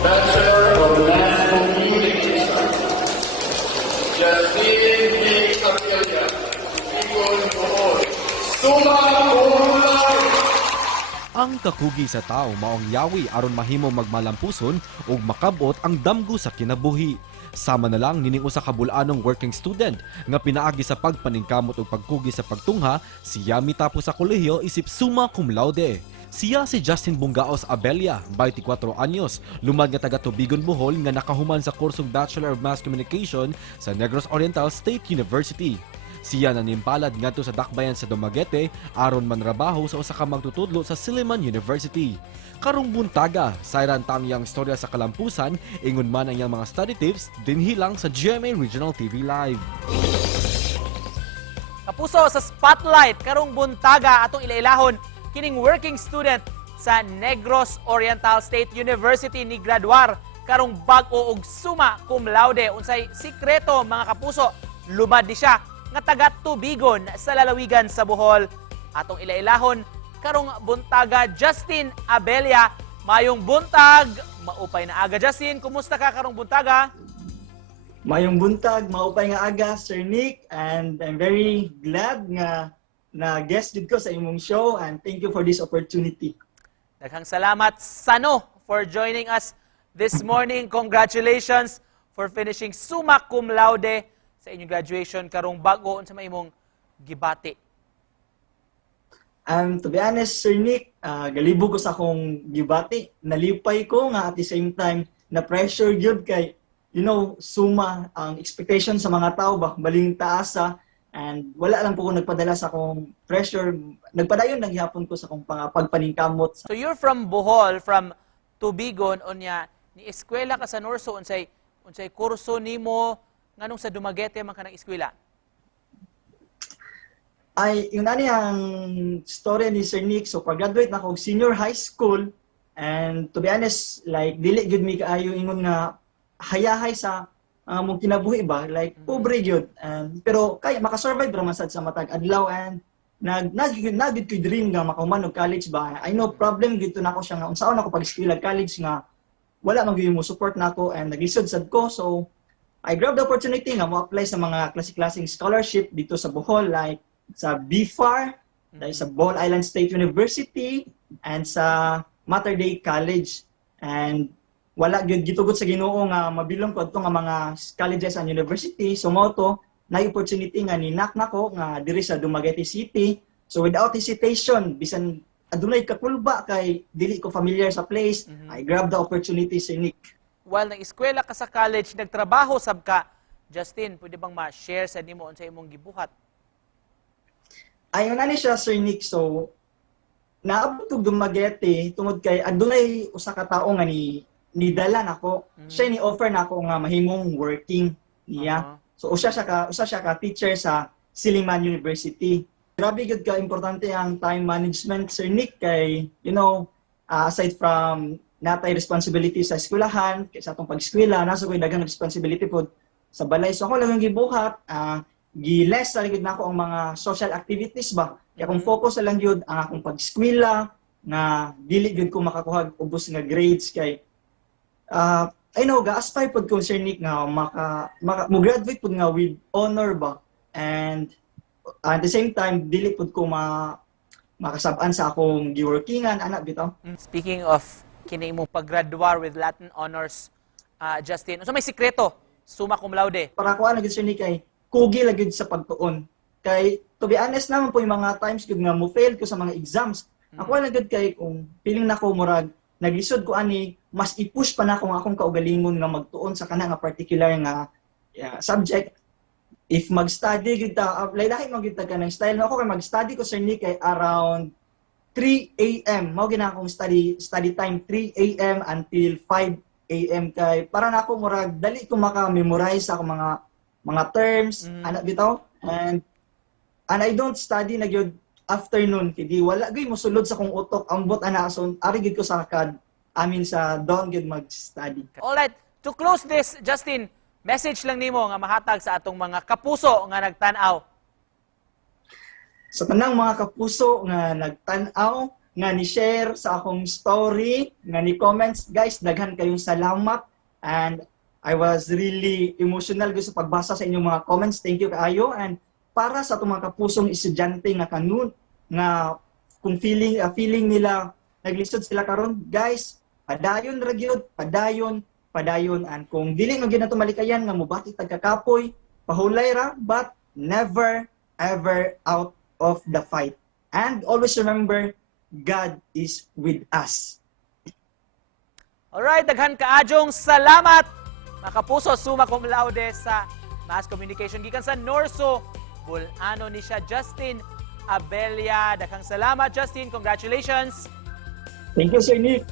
Bachelor of Mass Communication, Justine P. Apelia, Igor Bohol, summa cum laude. Ang kakugi sa tao maong yawi aron mahimo magmalampuson ug makabot ang damgo sa kinabuhi. Sama na lang nining usa ka bul-anong working student nga pinaagi sa pagpaningkamot ug pagkugi sa pagtungha, siya mitapos sa kolehiyo isip summa cum laude. Siya si Justin Bungaos Abelia, 24 anyos, lumad nga taga Tubigon, Bohol nga nakahuman sa kursong Bachelor of Mass Communication sa Negros Oriental State University. Siya nanimpalad ngadto sa dakbayan sa Dumaguete aron manrabaho sa usa ka magtutudlo sa Silliman University. Karong buntaga, sayran ta ang iyang istorya sa kalampusan, ingon man ang iyang mga study tips dinhi lang sa GMA Regional TV Live. Kapuso sa spotlight karong buntaga atong ilailahon kining working student sa Negros Oriental State University ni graduar karong bag-o og summa cum laude. Unsay sikreto mga kapuso? Lumad di siya nga taga Tubigon sa lalawigan sa Bohol. Atong ilailahon karong buntaga Justin Abelia. Mayong buntag, maupay na aga Justin. Kumusta ka karong buntaga? Mayong buntag, maupay nga aga, Sir Nick, and I'm very glad nga na guest dito sa imong show, and thank you for this opportunity. Daghang salamat Sano for joining us this morning. Congratulations for finishing summa cum laude sa inyong graduation karong bag-o sa maimong gibati. To be honest, Sir Nick, galibog ko sa akong gibati. Nalipay ko nga at the same time na pressure gyud kay suma ang expectation sa mga tao ba baling taasa, and wala lang po ko nagpadala sa akong pressure. Nagpadayon naghihapon ko sa akong pagpaningkamot. So you're from Bohol, from Tubigon, unya ni eskwela ka sa Norso, unsay kurso nimo nganong sa Dumaguete man ka nang eskwela? Ay, yun ani ang story ni Sir Nick. So, pag-graduate na ako senior high school, and to be honest, like, dili gyud mi kaayo ingon nga hayahay sa mong kinabuhi ba, like, pobre gyud. Pero kaya makasurvive ra man sad sa matag adlaw, and nagid ko dream nga makahuman og college ba. I know problem gyud to nako siya nga unsaon ako pag-eskwela college nga wala man gyud mo support nako, and naglisod sad ko. So, I grabbed the opportunity nga mo apply sa mga klase-klaseng scholarship dito sa Bohol, like sa BFAR, dahil sa Bohol Island State University, and sa Mater Dei College. And wala gyud gitugot sa Ginoo nga mabilong ko adto nga mga colleges and university. So mo to na opportunity nga ninak nako nga diri sa Dumaguete City. So without hesitation, bisan adunay kakulba kay dili ko familiar sa place, I grabbed the opportunity, Sir Nick. While nag-eskwela ka sa college, nagtrabaho sab ka, Justin, pwede bang ma-share sa nimo unsa imong gibuhat? Ayon na ni siya, Sir Nick. So, naabot og Dumaguete tungod kay adunay usa ka tawo nga nidala nako. Siya ni offer nako nga mahimong working niya. So usa siya ka teacher sa Silliman University. Grabe gud ka importante ang time management, Sir Nick, kay aside from natay responsibility sa eskwelahan, sa atong pag-eskwela, nasa ko'y daghang responsibility po sa balay. So ako lang ang gibuhat, giles sa ligid nako ang mga social activities ba. Kaya kung focus na lang yun ang akong pag-eskwela, nga dili gyud ko makakuha ubos nga grades kay I know ga-aspire pod ko, Sir Nick, nga mo graduate pod nga with honor ba, and at the same time dili pod ko makasab-an sa akong giworkingan anak bitaw. Speaking of kini imong paggraduar with Latin honors, Justin, so may sikreto summa cum laude? Para ko gyud, Sir Nick, kay kugi lang gyud sa pagtuon. Kay to be honest naman po yung mga times gyud nga mo fail ko sa mga exams. Ako lang gyud kay kung feeling nako murag naglisod ko ani mas i-push pa nako nga akong kaugalingon nga magtuon sa kana nga particular nga subject. If mag-study gyud ta, lahi mo gyud ta kanang style ako kay mag-study ko, Sir Nick, kay around 3 AM. Mao gina akong study time 3 AM until 5 AM kay para nako murag dali ko maka-memorize ako mga terms anak bitaw, and I don't study na gyud afternoon kay di wala gyud mosulod sa kong utok ambot ana, so ari gyud ko sa sa dawn gyud mag-study. All right, to close this, Justin, message lang nimo nga mahatag sa atong mga kapuso nga nagtan-aw. Sa tanang mga kapuso nga nagtan-aw, nga ni-share sa akong story, nga ni-comments. Guys, daghan kayong salamat. And I was really emotional gusto pagbasa sa inyong mga comments. Thank you kaayo. And para sa itong mga kapusong estudyante nga kanun, nga kung feeling nila naglisod sila karon, guys, padayon ra gyud, padayon. And kung dili mo gyud nato malikayan nga mobati tagkakapoy, pahulay ra, but never ever out of the fight. And always remember, God is with us. Alright, daghan kaadjong salamat mga kapuso, summa cum laude sa Mass Communication gikan sa Norso. Bulano ni siya Justin Abelia. Daghang salamat Justin, congratulations. Thank you, Sir Nick.